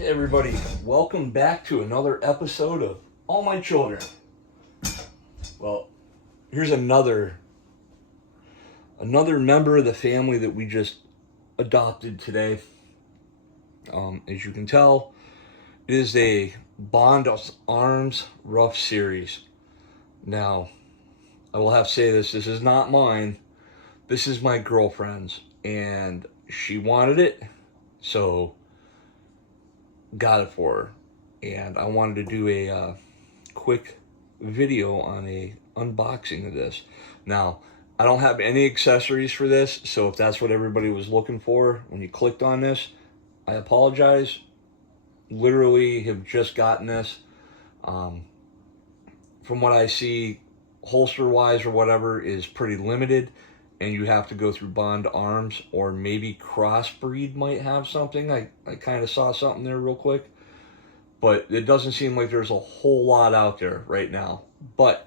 Hey everybody, welcome back to another episode of All My Children. Well, here's another member of the family that we just adopted today. As you can tell, it is a Bond Arms Rough series. Now, I will have to say this is not mine. This is my girlfriend's, and she wanted it, so got it for her. And I wanted to do a quick video on a unboxing of this. Now, I don't have any accessories for this, so if that's what everybody was looking for when you clicked on this, I apologize. Literally have just gotten this. From what I see, holster wise or whatever is pretty limited, and you have to go through Bond Arms, or maybe Crossbreed might have something. I kind of saw something there real quick, but it doesn't seem like there's a whole lot out there right now. But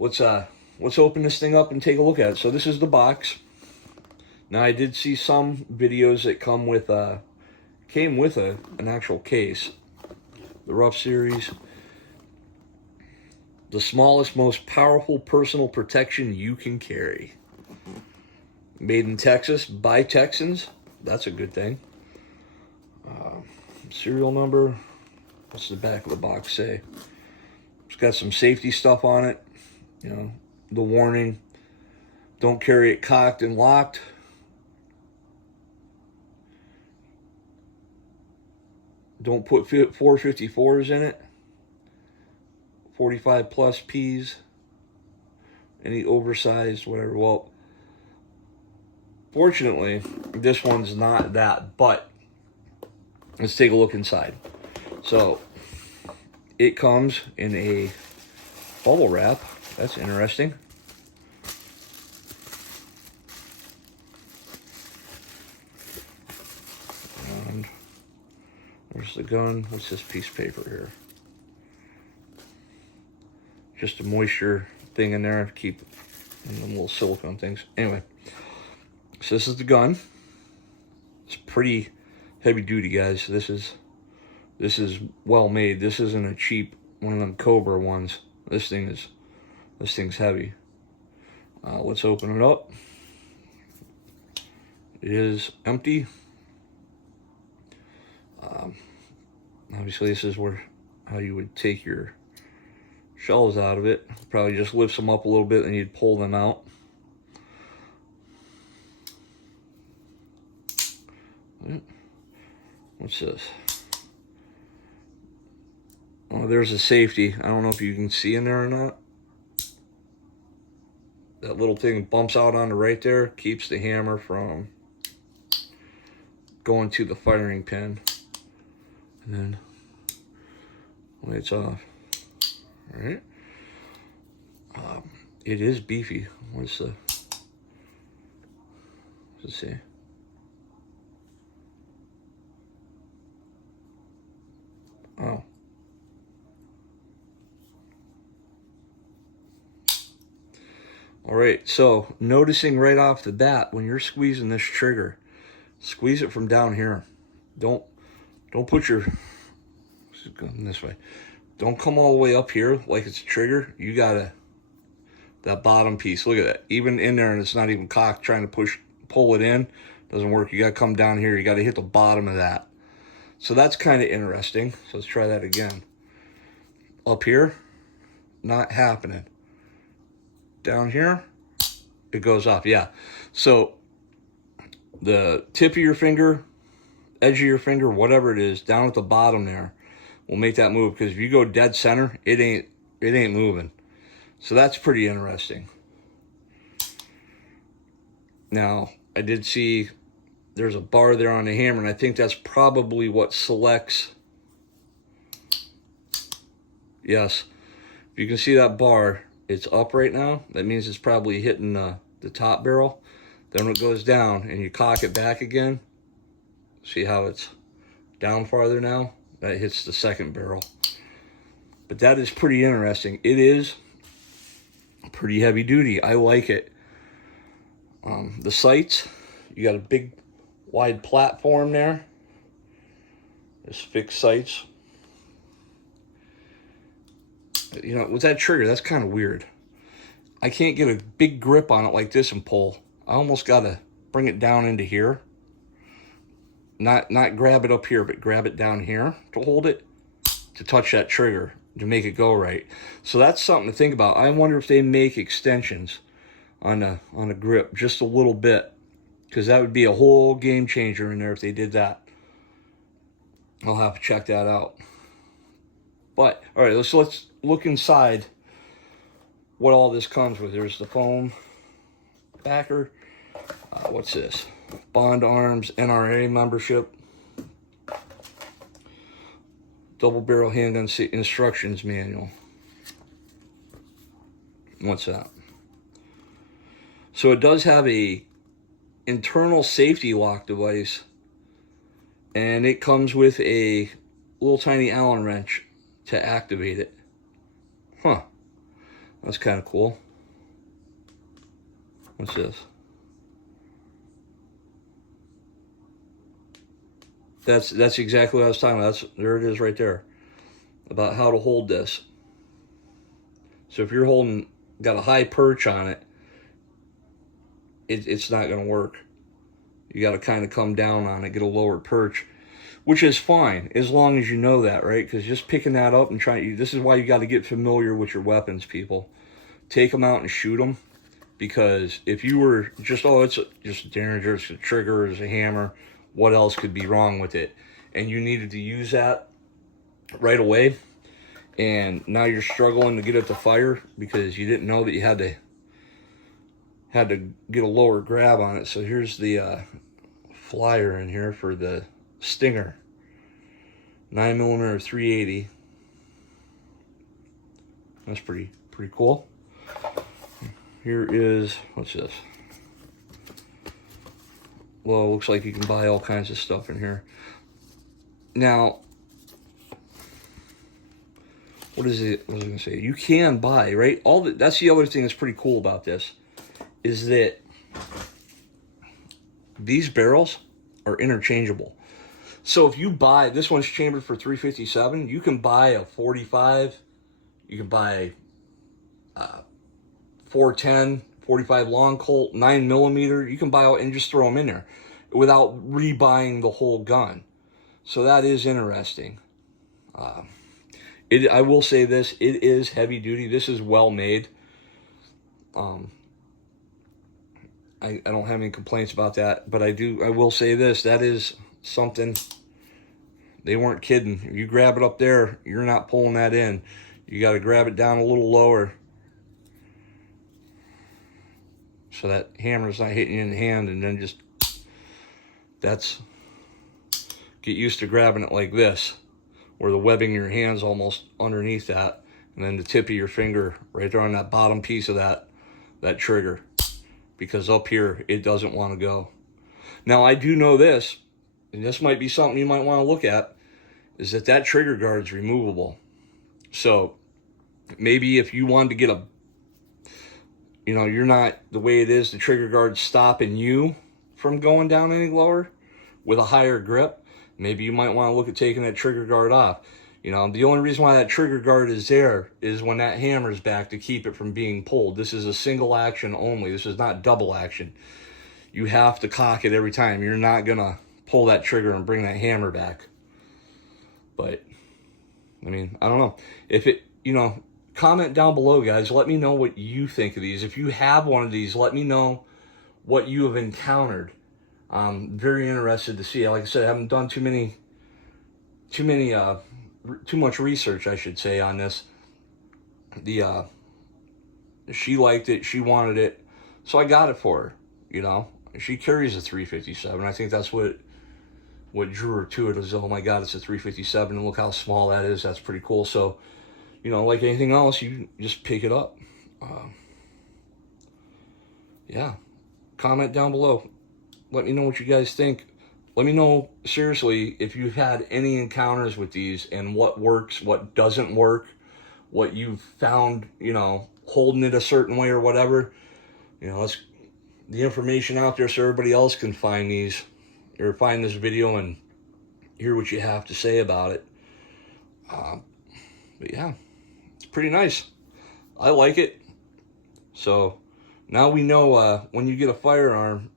let's open this thing up and take a look at it. So this is the box. Now, I did see some videos that came with an actual case. The Rough series. The smallest, most powerful personal protection you can carry. Made in Texas by Texans. That's a good thing. Serial number. What's the back of the box say? It's got some safety stuff on it. You know, the warning. Don't carry it cocked and locked. Don't put 454s in it. 45 plus Ps. Any oversized, whatever. Well, fortunately, this one's not that, but let's take a look inside. So, it comes in a bubble wrap. That's interesting. And there's the gun. What's this piece of paper here? Just a moisture thing in there. Keep them little silicone things. Anyway. So this is the gun. It's pretty heavy duty, guys. This is well made. This isn't a cheap one of them Cobra ones. This thing's heavy. Let's open it up. It is empty. Obviously, this is how you would take your shells out of it. Probably just lifts them up a little bit and you'd pull them out. What's this? Oh, there's a safety. I don't know if you can see in there or not. That little thing bumps out on the right there. Keeps the hammer from going to the firing pin. And then lights off. Alright. It is beefy. Let's see. Oh. Alright, so noticing right off the bat, when you're squeezing this trigger, squeeze it from down here. Don't put your, going this way. Don't come all the way up here like it's a trigger. You gotta, that bottom piece, look at that. Even in there, and it's not even cocked, trying to pull it in, doesn't work. You gotta come down here. You gotta hit the bottom of that. So that's kind of interesting. So let's try that again. Up here, not happening. Down here, it goes up. Yeah. So the tip of your finger, edge of your finger, whatever it is, down at the bottom there, will make that move. Because if you go dead center, it ain't moving. So that's pretty interesting. Now, I did see there's a bar there on the hammer, and I think that's probably what selects. Yes. If you can see that bar, it's up right now. That means it's probably hitting the top barrel. Then it goes down, and you cock it back again. See how it's down farther now? That hits the second barrel. But that is pretty interesting. It is pretty heavy duty. I like it. The sights, you got a big wide platform there. There's fixed sights. You know, with that trigger, that's kind of weird. I can't get a big grip on it like this and pull. I almost got to bring it down into here. Not grab it up here, but grab it down here to hold it, to touch that trigger, to make it go right. So that's something to think about. I wonder if they make extensions on a grip just a little bit, because that would be a whole game changer in there if they did that. I'll have to check that out. But all right, let's look inside what all this comes with. There's the foam backer. What's this? Bond Arms NRA membership. Double barrel handgun instructions manual. What's that? So it does have a internal safety lock device, and it comes with a little tiny Allen wrench to activate it. Huh. That's kind of cool. What's this? That's exactly what I was talking about. There it is right there. About how to hold this. So if you're got a high perch on it, it's not going to work. You got to kind of come down on it, get a lower perch, which is fine as long as you know that, right? Because just picking that up and this is why you got to get familiar with your weapons, people. Take them out and shoot them, because if you were just, oh, it's just a Derringer, it's a trigger, it's a hammer, what else could be wrong with it? And you needed to use that right away, and now you're struggling to get it to fire because you didn't know that you had to get a lower grab on it. So here's the flyer in here for the Stinger 9mm 380. That's pretty cool. Here is, what's this? Well, it looks like you can buy all kinds of stuff in here. Now, what is it? What was I going to say? You can buy, right? That's the other thing that's pretty cool about this, is that these barrels are interchangeable. So if you buy, this one's chambered for 357, you can buy a 45, you can buy 410, 45 long Colt, 9mm, you can buy out and just throw them in there without rebuying the whole gun. So that is interesting. I will say this, it is heavy duty. This is well made. I don't have any complaints about that, but I will say this, that is something, they weren't kidding. If you grab it up there, you're not pulling that in. You got to grab it down a little lower so that hammer's not hitting you in the hand, and then just, get used to grabbing it like this, where the webbing in your hand's almost underneath that, and then the tip of your finger right there on that bottom piece of that trigger, because up here it doesn't want to go. Now I do know this, and this might be something you might want to look at, is that trigger guard's removable. So maybe if you wanted to get you're not, the way it is, the trigger guard's stopping you from going down any lower with a higher grip, maybe you might want to look at taking that trigger guard off. The only reason why that trigger guard is there is when that hammer's back, to keep it from being pulled. This is a single action only. This is not double action. You have to cock it every time. You're not going to pull that trigger and bring that hammer back. But, I mean, I don't know. If it, comment down below, guys. Let me know what you think of these. If you have one of these, let me know what you have encountered. I'm very interested to see. Like I said, I haven't done too much research, I should say, on this. She liked it, she wanted it, so I got it for her. She carries a 357. I think that's what drew her to it, is, oh my god, it's a 357, and look how small that is. That's pretty cool. So, like anything else, you just pick it up. Yeah, comment down below. Let me know what you guys think. Let me know, seriously, if you've had any encounters with these, and what works, what doesn't work, what you've found, holding it a certain way or whatever. Let's the information out there so everybody else can find these, or find this video and hear what you have to say about it. But yeah, it's pretty nice. I like it. So now we know when you get a firearm,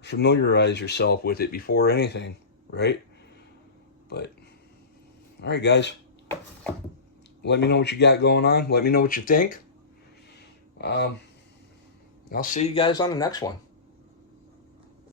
familiarize yourself with it before anything, right? But, all right, guys. Let me know what you got going on. Let me know what you think. I'll see you guys on the next one.